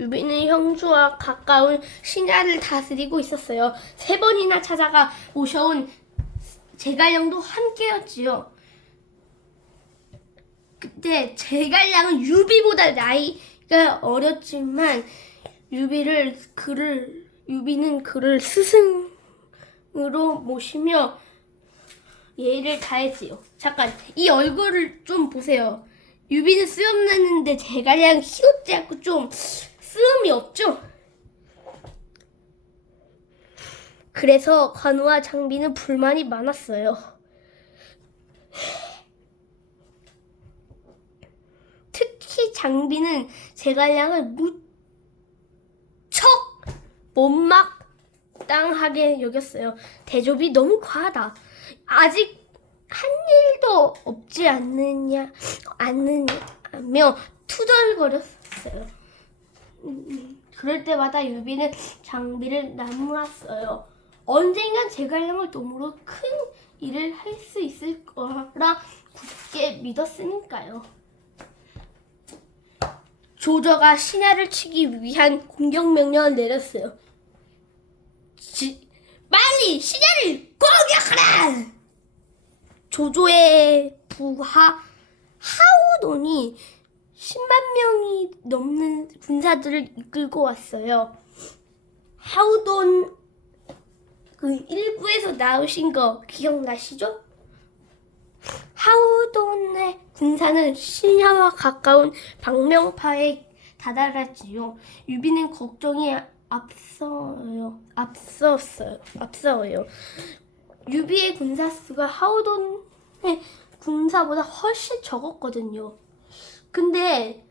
유비는 형주와 가까운 신하를 다스리고 있었어요. 3번이나 찾아가 모셔온 제갈량도 함께였지요. 그때 제갈량은 유비보다 나이가 어렸지만 유비는 그를 스승으로 모시며 예의를 다했지요. 잠깐, 이 얼굴을 좀 보세요. 유비는 쓰염 났는데 제갈량은 희겁지 않고 좀 쓰음이 없죠? 그래서 관우와 장비는 불만이 많았어요. 특히 장비는 제갈량을 무척 못마땅하게 여겼어요. 대접이 너무 과하다. 아직 한 일도 없지 않느냐며 투덜거렸어요. 그럴 때마다 유비는 장비를 나무랐어요. 언젠간 제갈량을 도움으로 큰 일을 할 수 있을 거라 굳게 믿었으니까요. 조조가 신하를 치기 위한 공격 명령을 내렸어요. 빨리 신하를 공격하라! 조조의 부하 하우돈이 10만 명이 넘는 군사들을 이끌고 왔어요. 하우돈 그 1부에서 나오신 거 기억나시죠? 하우돈의 군사는 신하와 가까운 박명파에 다다랐지요. 유비는 걱정이 앞서요. 유비의 군사 수가 하우돈의 군사보다 훨씬 적었거든요. 근데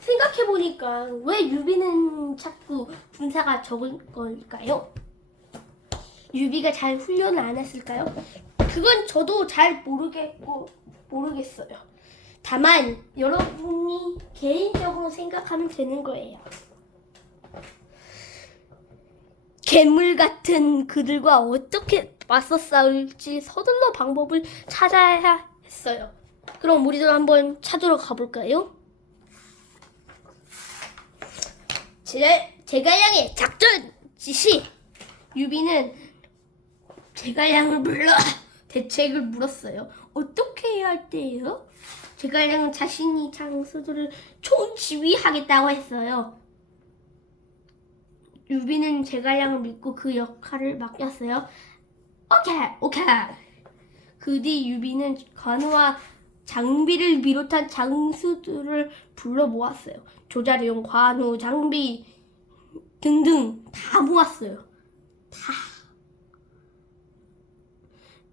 생각해보니까 왜 유비는 자꾸 군사가 적은 걸까요? 유비가 잘 훈련을 안 했을까요? 그건 저도 잘 모르겠어요. 다만 여러분이 개인적으로 생각하면 되는 거예요. 괴물 같은 그들과 어떻게 맞서 싸울지 서둘러 방법을 찾아야 했어요. 그럼 우리도 한번 찾으러 가볼까요? 제갈량의 작전 지시! 유비는 제갈량을 불러 대책을 물었어요. 어떻게 해야 할 때예요? 제갈량은 자신이 장수들을 총지휘하겠다고 했어요. 유비는 제갈량을 믿고 그 역할을 맡겼어요. 오케이. 그 뒤 유비는 관우와 장비를 비롯한 장수들을 불러 모았어요. 조자룡, 관우, 장비 등등 다 모았어요. 다.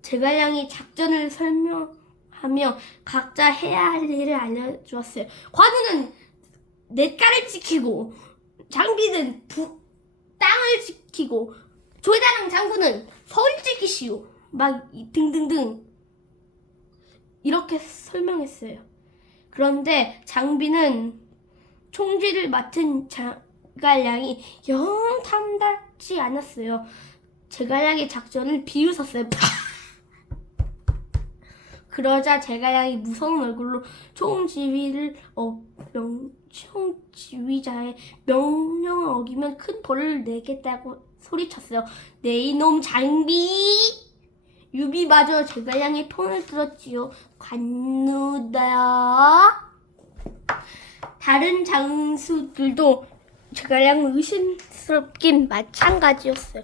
제갈량이 작전을 설명하며 각자 해야 할 일을 알려주었어요. 관우는 냇가를 지키고 장비는 땅을 지키고 조자룡 장군은 서울 지키시오. 막 등등등 이렇게 설명했어요. 그런데 장비는 총지를 맡은 제갈량이 영 탐탁지 않았어요. 제갈량의 작전을 비웃었어요. 그러자 제갈량이 무서운 얼굴로 총지휘자의 명령을 어기면 큰 벌을 내겠다고 소리쳤어요. 네 이놈 장비! 유비마저 제갈량의 편을 들었지요. 관누다. 다른 장수들도 제갈량을 의심스럽긴 마찬가지였어요.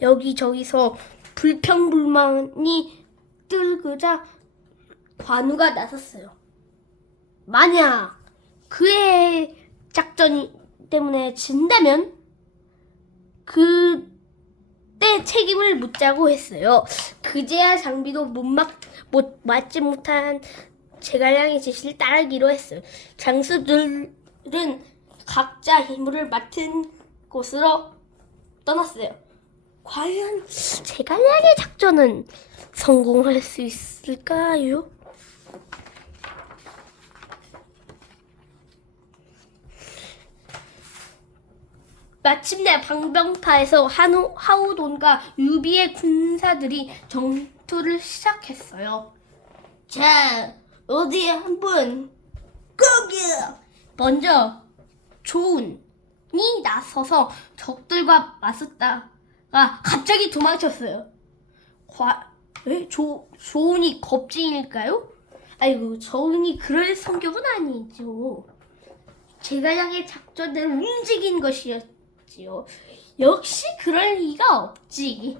여기저기서 불평불만이 뜨거자 관우가 나섰어요. 만약 그의 작전 때문에 진다면 그때 책임을 묻자고 했어요. 그제야 장비도 맞지 못한 제갈량의 지시를 따르기로 했어요. 장수들은 각자 임무를 맡은 곳으로 떠났어요. 과연 제갈량의 작전은 성공할 수 있을까요? 마침내 방병파에서 하우돈과 유비의 군사들이 전투를 시작했어요. 자, 어디 한번 공격! 먼저 조운, 나서서 적들과 맞섰다가 갑자기 도망쳤어요. 조은이 겁쟁일까요? 아이고, 조은이 그럴 성격은 아니죠. 제갈량의 작전을 움직인 것이었지요. 역시 그럴 리가 없지.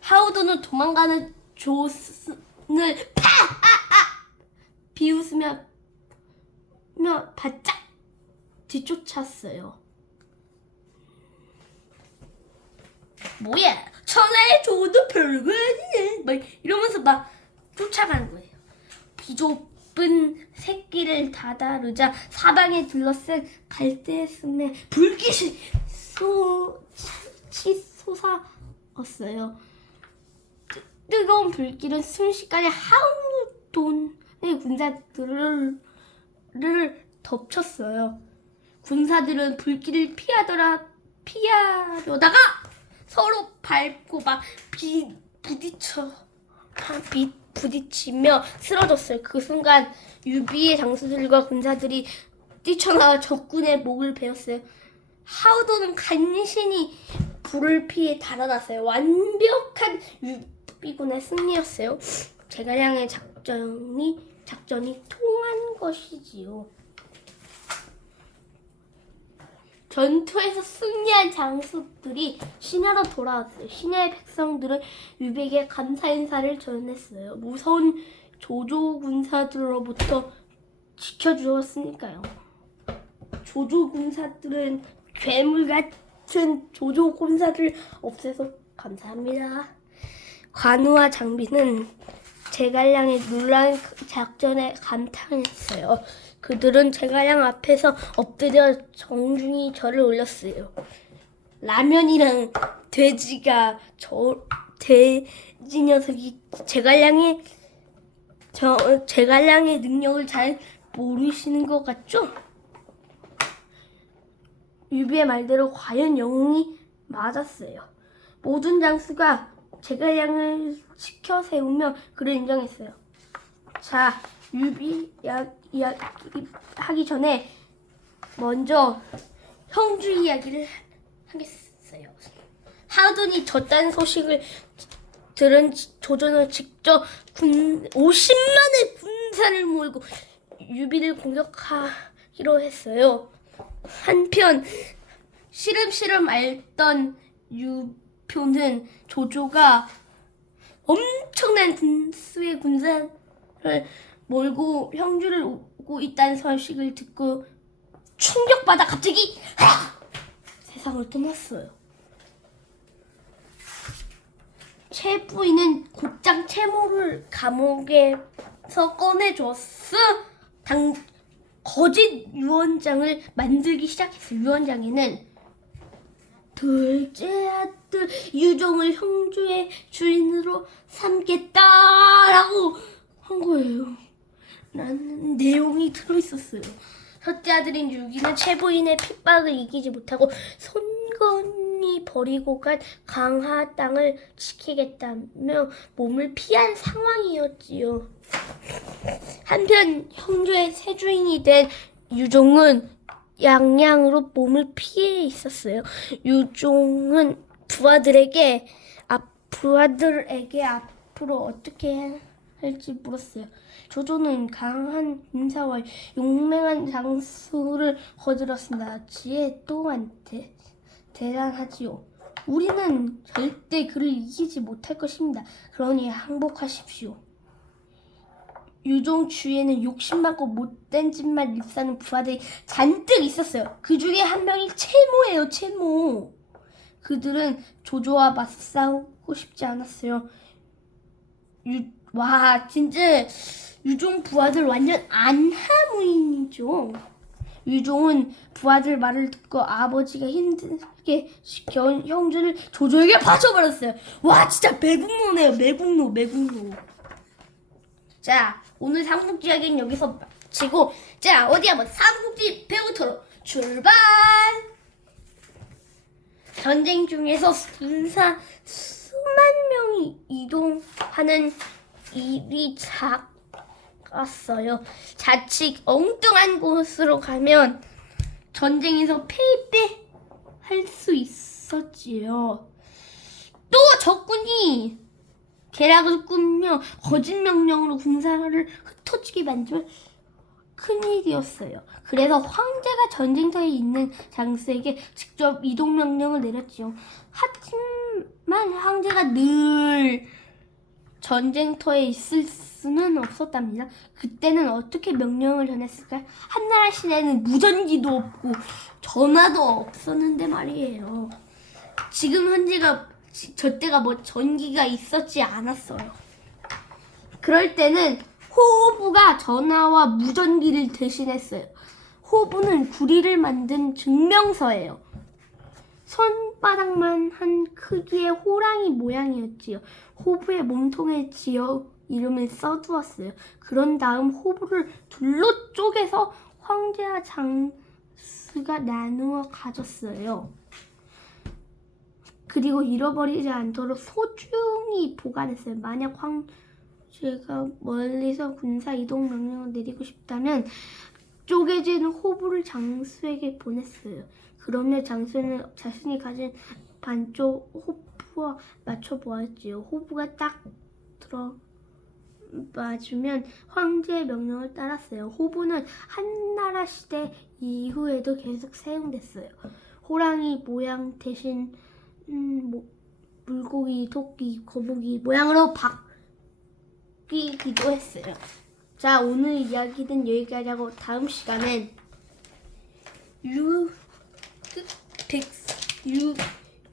하우드는 도망가는 조슨을 비웃으며 바짝 뒤쫓았어요. 뭐야, 천하의 조도 별거 아니네, 막 이러면서 막 쫓아가는 거예요. 비좁은 새끼를 다다르자 사방에 둘러싼 갈대순에 불빛이 솟아왔어요. 뜨거운 불길은 순식간에 하우돈의 군사들을 덮쳤어요. 군사들은 불길을 피하려다가 서로 밟고 막 부딪히며 쓰러졌어요. 그 순간 유비의 장수들과 군사들이 뛰쳐나와 적군의 목을 베었어요. 하우돈은 간신히 불을 피해 달아났어요. 완벽한 유비군의 승리였어요. 제갈량의 작전이 통한 것이지요. 전투에서 승리한 장수들이 신하로 돌아왔어요. 신하의 백성들은 유비에게 감사 인사를 전했어요. 무서운 조조 군사들로부터 지켜주었으니까요. 조조 군사들은 괴물 같은 조조 군사들 없애서 감사합니다. 관우와 장비는 제갈량의 놀라운 작전에 감탄했어요. 그들은 제갈량 앞에서 엎드려 정중히 절을 올렸어요. 라면이랑 돼지 녀석이 제갈량의 능력을 잘 모르시는 것 같죠? 유비의 말대로 과연 영웅이 맞았어요. 모든 장수가 제갈량을 지켜 세우며 그를 인정했어요. 자, 유비 이야기 하기 전에 먼저 형주 이야기를 하겠어요. 하우돈이 졌다는 소식을 들은 조조는 직접 50만의 군사를 몰고 유비를 공격하기로 했어요. 한편 시름시름 앓던 유표는 조조가 엄청난 수의 군사를 몰고 형주를 오고 있다는 소식을 듣고 충격받아 갑자기 세상을 떠났어요. 최부인은 곧장 채모를 감옥에서 꺼내줬어. 거짓 유언장을 만들기 시작했어요. 유언장에는 둘째 아들 유종을 형주의 주인으로 삼겠다라고 한 거예요. 라는 내용이 들어있었어요. 첫째 아들인 유기는 최부인의 핍박을 이기지 못하고 손건이 버리고 간 강하 땅을 지키겠다며 몸을 피한 상황이었지요. 한편 형주의 새 주인이 된 유종은 양양으로 몸을 피해 있었어요. 유종은 부하들에게 앞으로 어떻게 할지 물었어요. 조조는 강한 인사와 용맹한 장수를 거들었습니다. 지혜 또한 대단하지요. 우리는 절대 그를 이기지 못할 것입니다. 그러니 항복하십시오. 유종 주위에는 욕심많고 못된 짓만 일삼는 부하들이 잔뜩 있었어요. 그 중에 한 명이 채모예요. 채모. 그들은 조조와 맞싸우고 싶지 않았어요. 진짜 유종 부하들 완전 안하무인이죠. 유종은 부하들 말을 듣고 아버지가 힘들게 시켜온 형주를 조조에게 바쳐버렸어요. 와, 진짜 매국노네요. 매국노. 자, 오늘 삼국지 이야기는 여기서 마치고, 자, 어디 한번 삼국지 배우터로 출발! 전쟁 중에서 군사 수만 명이 이동하는 일이 싸웠어요. 자칫 엉뚱한 곳으로 가면 전쟁에서 패배할 수 있었지요. 또 적군이 계략을 꾸며 거짓 명령으로 군사를 흩어지게 만들면 큰일이었어요. 그래서 황제가 전쟁터에 있는 장수에게 직접 이동 명령을 내렸지요. 하지만 황제가 늘 전쟁터에 있을 수는 없었답니다. 그때는 어떻게 명령을 전했을까요? 한나라 시대에는 무전기도 없고 전화도 없었는데 말이에요. 지금 저때가 뭐 전기가 있었지 않았어요. 그럴 때는 호부가 전화와 무전기를 대신했어요. 호부는 구리를 만든 증명서예요. 손바닥만 한 크기의 호랑이 모양이었지요. 호부의 몸통에 지어 이름을 써두었어요. 그런 다음 호부를 둘로 쪼개서 황제와 장수가 나누어 가졌어요. 그리고 잃어버리지 않도록 소중히 보관했어요. 만약 황제가 멀리서 군사 이동 명령을 내리고 싶다면 쪼개진 호부를 장수에게 보냈어요. 그러면 장수는 자신이 가진 반쪽 호부와 맞춰 보았지요. 호부가 딱 들어맞으면 황제의 명령을 따랐어요. 호부는 한나라 시대 이후에도 계속 사용됐어요. 호랑이 모양 대신 물고기, 토끼, 거북이 모양으로 바뀌기도 했어요. 자, 오늘 이야기는 여기까지 하고 다음 시간엔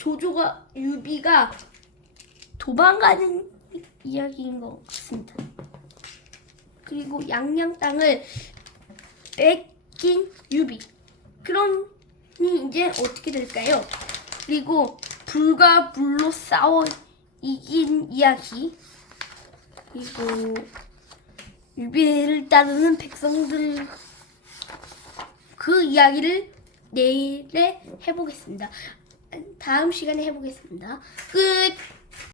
조조가 유비가 도망가는 이야기인 것 같습니다. 그리고 양양 땅을 뺏긴 유비. 그러니 이제 어떻게 될까요? 그리고 불과 불로 싸워 이긴 이야기. 그리고 유비를 따르는 백성들 그 이야기를 내일에 해보겠습니다. 다음 시간에 해보겠습니다. 끝.